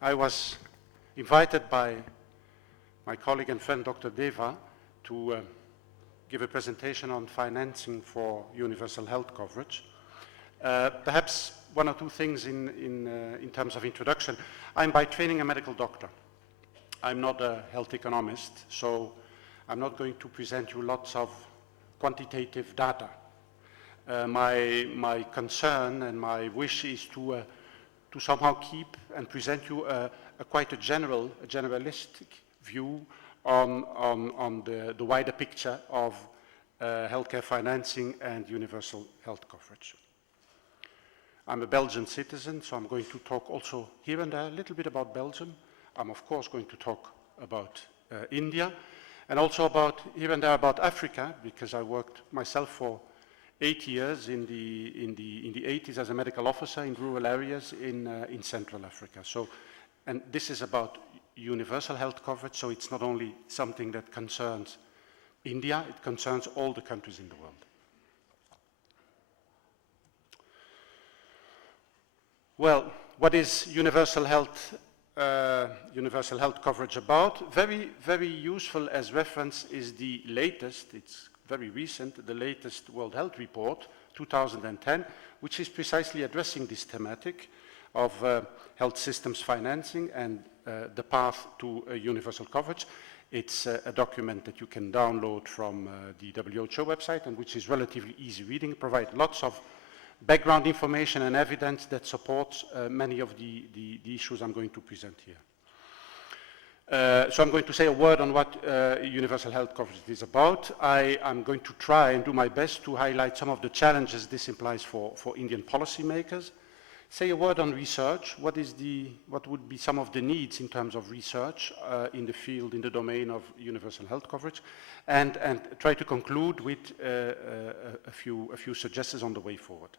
I was invited by my colleague and friend Dr. Deva to give a presentation on financing for universal health coverage. Perhaps one or two things in terms of introduction. I'm by training a medical doctor. I'm not a health economist, so I'm not going to present you lots of quantitative data. My concern and my wish is to somehow keep and present you quite a generalistic view on the wider picture of healthcare financing and universal health coverage. I'm a Belgian citizen, so I'm going to talk also here and there a little bit about Belgium. I'm of course going to talk about India, and also about here and there about Africa, because I worked myself for 8 years in the 80s as a medical officer in rural areas in Central Africa. So, and this is about universal health coverage, so it's not only something that concerns India, it concerns all the countries in the world. Well, what is universal health coverage about? Very, very useful as reference is the latest, it's very recent, the latest World Health Report, 2010, which is precisely addressing this thematic of health systems financing and the path to universal coverage. It's a document that you can download from the WHO website, and which is relatively easy reading, provides lots of background information and evidence that supports many of the issues I'm going to present here. So I'm going to say a word on what universal health coverage is about. I'm going to try and do my best to highlight some of the challenges this implies for Indian policymakers. Say a word on research. What would be some of the needs in terms of research in the field, in the domain of universal health coverage, and try to conclude with a few suggestions on the way forward.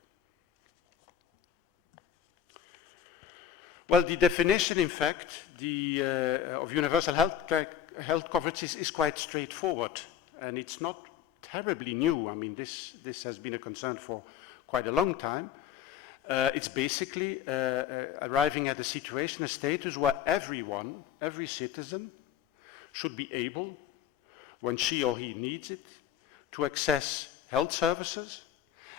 Well, the definition, in fact, of universal health coverage is quite straightforward, and it's not terribly new. I mean, this has been a concern for quite a long time. It's basically arriving at a situation, a status where every citizen should be able, when she or he needs it, to access health services,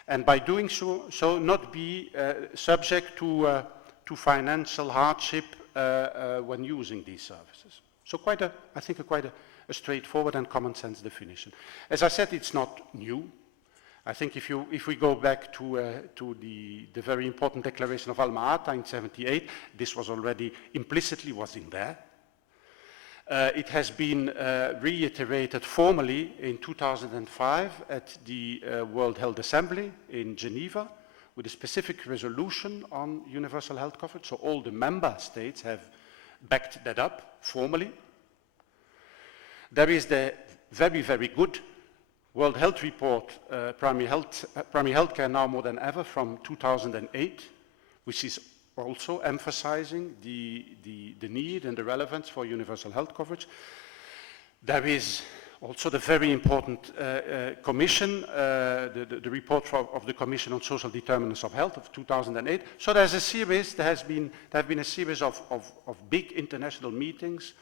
and by doing so not be subject to financial hardship when using these services. So I think quite a straightforward and common sense definition. As I said, it's not new. I think if we go back to the very important declaration of Alma-Ata in 1978, this was already implicitly was in there. It has been reiterated formally in 2005 at the World Health Assembly in Geneva, with a specific resolution on universal health coverage. So all the member states have backed that up formally. There is the very, very good World Health Report, Primary Healthcare Now More Than Ever from 2008, which is also emphasizing the need and the relevance for universal health coverage. There is also the very important commission, the report of the Commission on Social Determinants of Health of 2008. So there have been a series of big international meetings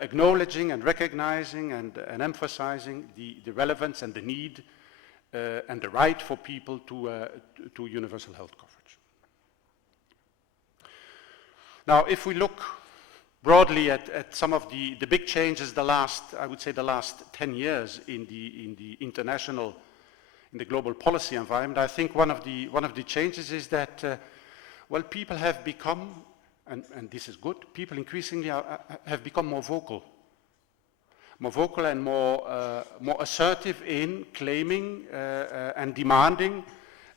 acknowledging and recognizing and emphasizing the relevance and the need and the right for people to universal health coverage. Now, if we look broadly at some of the big changes I would say the last 10 years in the international, in the global policy environment, I think one of the changes is that, well, people have become, and this is good, people increasingly have become more vocal and more assertive in claiming and demanding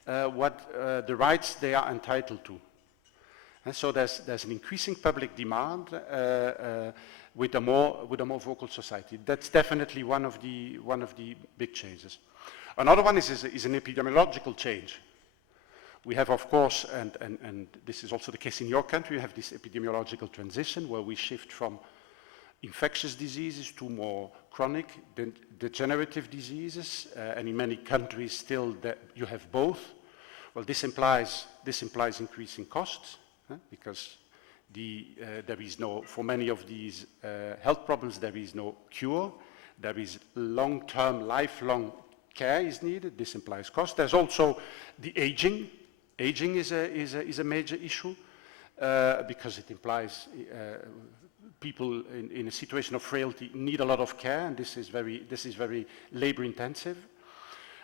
what the rights they are entitled to. And so there's an increasing public demand with a more vocal society. That's definitely one of the big changes. Another one is an epidemiological change. We have, of course, and this is also the case in your country, you have this epidemiological transition where we shift from infectious diseases to more chronic degenerative diseases, and in many countries still that you have both. Well, this implies increasing costs, because there is no, for many of these health problems, there is no cure. There is long-term, lifelong care is needed. This implies cost. There's also the aging. Aging is a major issue because it implies people in a situation of frailty need a lot of care, and this is very labor-intensive.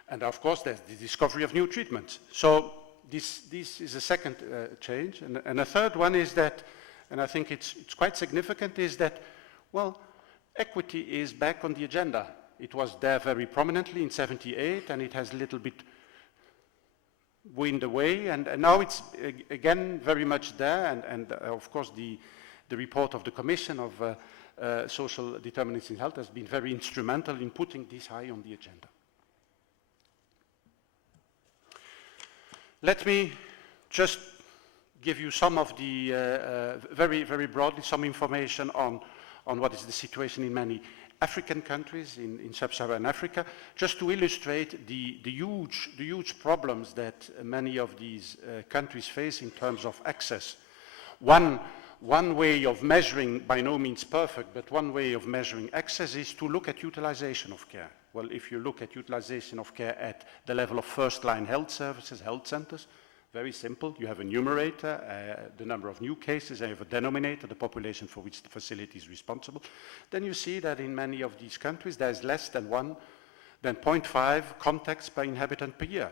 And of course, there's the discovery of new treatments. So this is a second change. And a third one is that, and I think it's quite significant, is that, well, equity is back on the agenda. It was there very prominently in '78, and it has a little bit wind away, and now it's again very much there, and of course the report of the Commission of Social Determinants in Health has been very instrumental in putting this high on the agenda. Let me just give you some of the, very, very broadly, some information on what is the situation in many African countries, in sub-Saharan Africa, just to illustrate the huge problems that many of these countries face in terms of access. One way of measuring, by no means perfect, but one way of measuring access is to look at utilization of care. Well, if you look at utilization of care at the level of first-line health services, health centers, very simple. You have a numerator, the number of new cases, and you have a denominator, the population for which the facility is responsible. Then you see that in many of these countries, there's less than 0.5 contacts per inhabitant per year.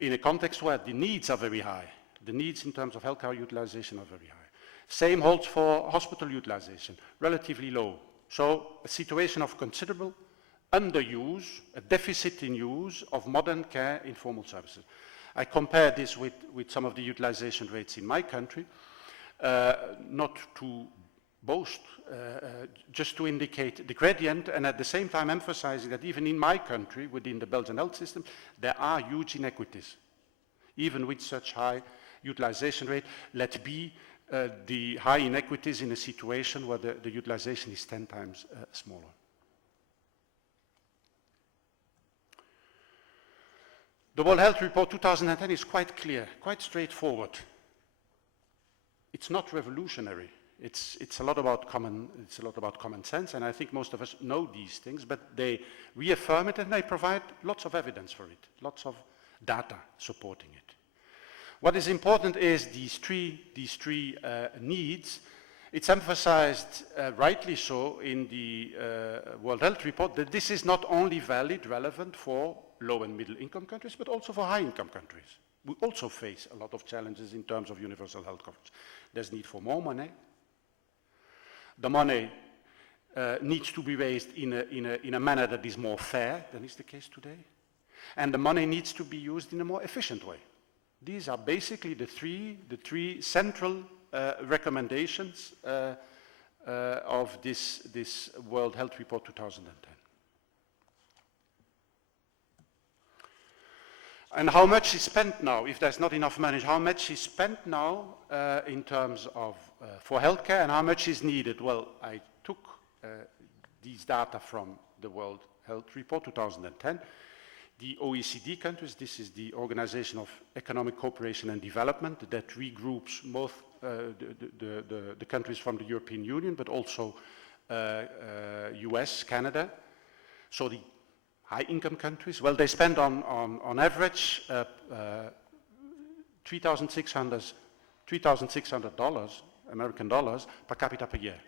In a context where the needs are very high, the needs in terms of healthcare utilization are very high. Same holds for hospital utilization, relatively low. So a situation of considerable underuse, a deficit in use of modern care informal services. I compare this with some of the utilization rates in my country, not to boast, just to indicate the gradient, and at the same time emphasizing that even in my country, within the Belgian health system, there are huge inequities. Even with such high utilization rate, let be the high inequities in a situation where the utilization is 10 times smaller. The World Health Report 2010 is quite clear, quite straightforward. It's not revolutionary. It's a lot about common sense, and I think most of us know these things, but they reaffirm it and they provide lots of evidence for it, lots of data supporting it. What is important is these three needs. It's emphasized, rightly so, in the World Health Report that this is not only valid, relevant for low and middle income countries, but also for high income countries. We also face a lot of challenges in terms of universal health coverage. There's need for more money. The money needs to be raised in a manner that is more fair than is the case today. And the money needs to be used in a more efficient way. These are basically the three central recommendations of this World Health Report 2010. And how much is spent now, if there's not enough money, how much is spent now in terms of for healthcare, and how much is needed? Well, I took these data from the World Health Report 2010. The OECD countries, this is the Organization of Economic Cooperation and Development that regroups both the countries from the European Union, but also US, Canada. So the high-income countries, well, they spend on average $3,600 American dollars per capita per year.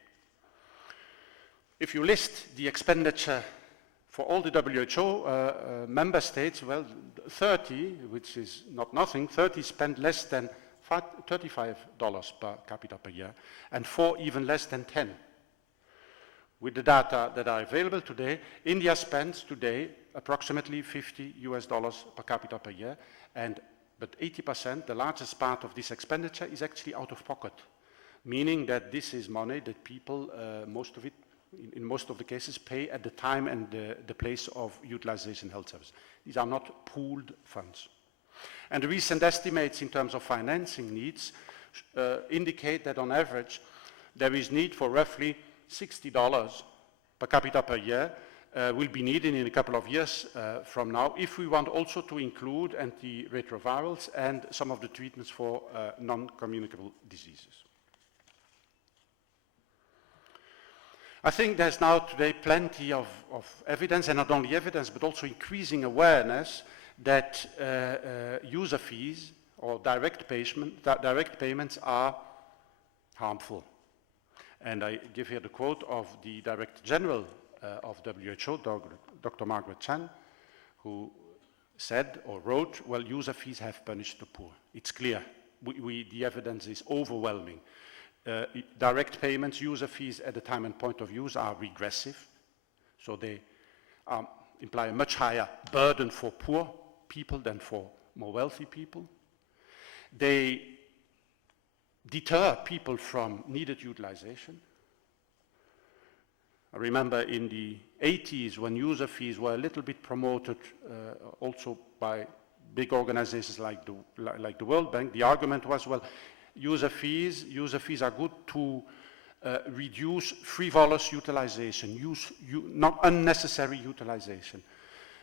If you list the expenditure for all the WHO member states, well, 30, which is not nothing, 30 spend less than $35 per capita per year, and 4 even less than 10. With the data that are available today, India spends today approximately $50 per capita per year, but 80%, the largest part of this expenditure is actually out of pocket, meaning that this is money that people, most of it, in most of the cases, pay at the time and the place of utilization health service. These are not pooled funds. And the recent estimates in terms of financing needs indicate that on average, there is need for roughly $60 per capita per year will be needed in a couple of years from now, if we want also to include antiretrovirals and some of the treatments for non-communicable diseases. I think there's now today plenty of evidence, and not only evidence, but also increasing awareness that user fees or direct payments are harmful. And I give here the quote of the Director General of WHO, Dr. Margaret Chan, who said or wrote, well, user fees have punished the poor. It's clear. The evidence is overwhelming. Direct payments, user fees at the time and point of use are regressive. So they imply a much higher burden for poor people than for more wealthy people. They deter people from needed utilization. I remember in the 80s when user fees were a little bit promoted also by big organizations like the World Bank. The argument was, well, user fees are good to reduce frivolous utilization, not unnecessary utilization.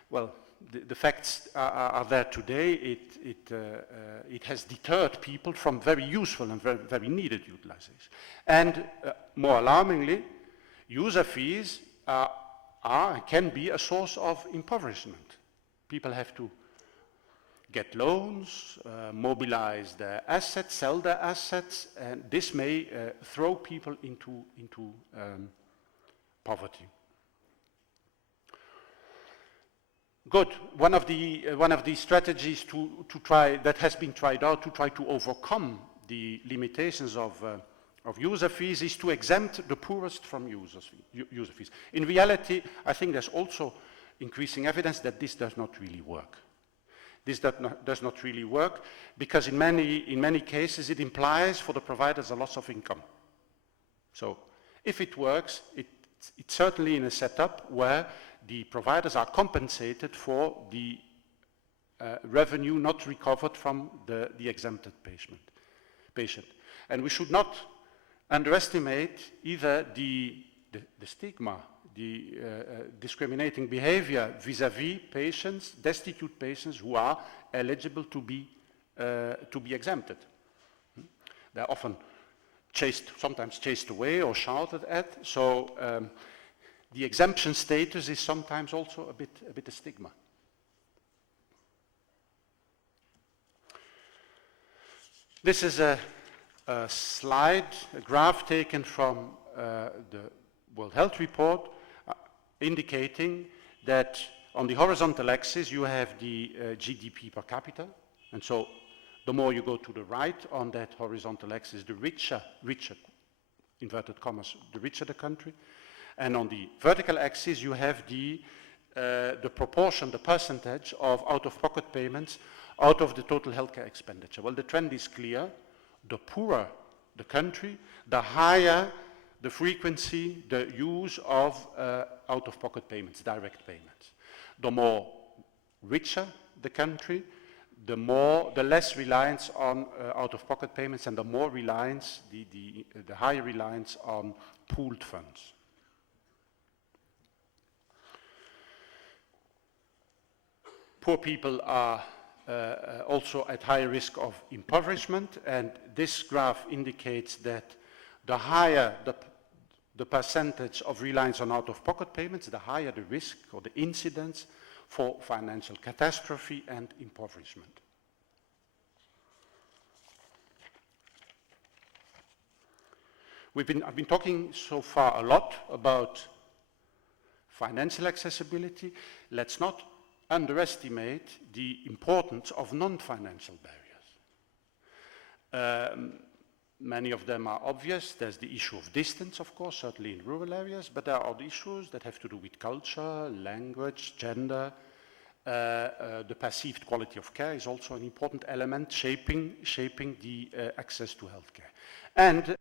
Well, the facts are there today. It has deterred people from very useful and very needed utilization. And more alarmingly, user fees can be a source of impoverishment. People have to get loans, mobilize their assets, sell their assets, and this may throw people into poverty. Good. One of the strategies that has been tried out to try to overcome the limitations of user fees is to exempt the poorest from user fees. In reality, I think there's also increasing evidence that this does not really work. This does not really work because in many cases it implies for the providers a loss of income. So if it works, it's certainly in a setup where the providers are compensated for the revenue not recovered from the exempted patient. And we should not underestimate either the stigma, the discriminating behavior vis-à-vis patients, destitute patients who are eligible to be exempted. They're often sometimes chased away or shouted at. So the exemption status is sometimes also a bit a stigma. This is a slide, a graph taken from the World Health Report, indicating that on the horizontal axis you have the GDP per capita, and so the more you go to the right on that horizontal axis, the richer, inverted commas, the richer the country, and on the vertical axis you have the proportion, the percentage of out-of-pocket payments out of the total healthcare expenditure. Well, the trend is clear. The poorer the country, the higher the frequency, the use of out-of-pocket payments, direct payments. The more richer the country, the less reliance on out-of-pocket payments, and the more reliance, the higher reliance on pooled funds. Poor people are also at higher risk of impoverishment, and this graph indicates that the higher the percentage of reliance on out-of-pocket payments, the higher the risk or the incidence for financial catastrophe and impoverishment. I've been talking so far a lot about financial accessibility. Let's not underestimate the importance of non-financial barriers. Many of them are obvious. There's the issue of distance, of course, certainly in rural areas, but there are other issues that have to do with culture, language, gender. The perceived quality of care is also an important element shaping the access to healthcare. And